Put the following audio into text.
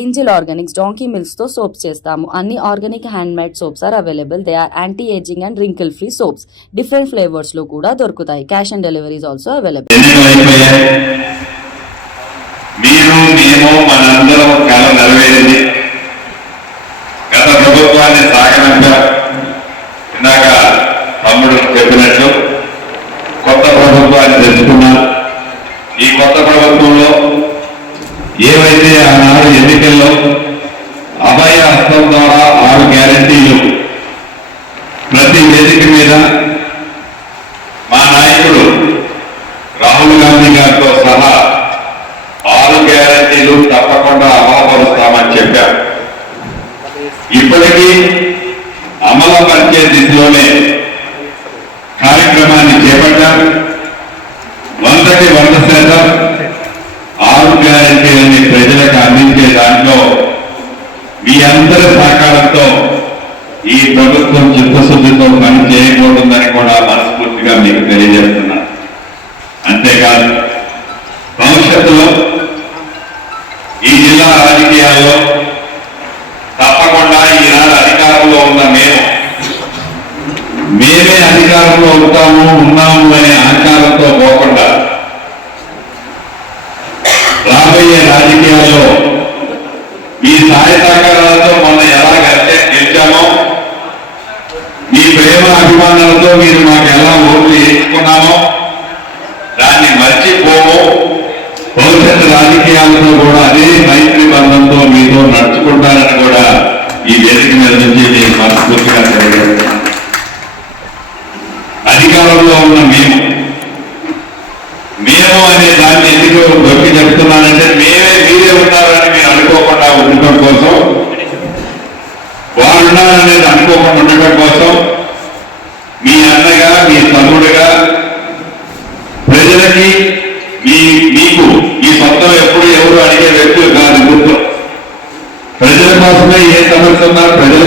Angel Organics donkey మిల్క్స్తో soaps చేస్తాము. అన్ని organic hand made soaps are available. They are anti ageing and wrinkle free soaps. Different ఫ్లేవర్స్లో కూడా దొరుకుతాయి. Cash and deliveries also available. మీరు మేము మనందరం కళ నెరవేరింది గత ప్రభుత్వాన్ని సాగనంగా ఇందాక తమ్ముడు చెప్పినట్లు కొత్త ప్రభుత్వాన్ని తెచ్చుకున్నాం ఈ కొత్త ప్రభుత్వంలో ఏవైతే ఆనాడు ఎన్నికల్లో అభయ హస్తం ద్వారా ఆరు గ్యారంటీలు ప్రతి వేదిక మీద మా నాయకుడు రాహుల్ గాంధీ గారితో సహా ఆరు గ్యారంటీలు తప్పకుండా అమలుపరుస్తామని చెప్పారు. ఇప్పటికీ అమలు పరిచే దిశలోనే కార్యక్రమాన్ని చేపట్టారు. వందకి వంద శాతం మీ అందరి సహకారంతో ఈ ప్రభుత్వం చిత్తశుద్ధితో పని చేయకూడదని కూడా మనస్ఫూర్తిగా మీకు తెలియజేస్తున్నా. అంతేకాదు భవిష్యత్తులో ఈ జిల్లా రాజకీయాల్లో తప్పకుండా ఈనాడు అధికారంలో ఉన్న మేము మేమే అధికారంలో ఉంటాము ఉన్నాము అనే అహంకారంతో పోకుండా రాబోయే రాజకీయాల్లో మీ సహాయ సహకారాలతో మొన్న ఎలా గెలిచామో మీ ప్రేమ అభిమానాలతో మీరు మాకు ఎలా ఓట్లు వేసుకున్నామో దాన్ని మర్చిపోము. భవిష్యత్ రాజకీయాలతో కూడా అదే మైత్రి బంధంతో మీతో నడుచుకుంటారని కూడా ఈ వేదిక మీద నుంచి నేను మనస్ఫూర్తిగా తెలియజేస్తున్నాను అధికారంలో ఉన్న మేము మేము అనే దాన్ని ఎందుకు నొక్కి చెప్తున్నానంటే మేమే మీరే ఉన్నారని మీరు అనుకోకుండా ఉండటం కోసం వారు అనుకోకుండా ఉండటం కోసం మీ అన్నగా మీ తమ్ముడుగా ప్రజలకి మీ మీకు ఈ సొంతం ఎప్పుడు ఎవరు అడిగే వ్యక్తులు కాదు గుర్తు. ప్రజల కోసమే ఏ సమస్య ఉన్నారు ప్రజల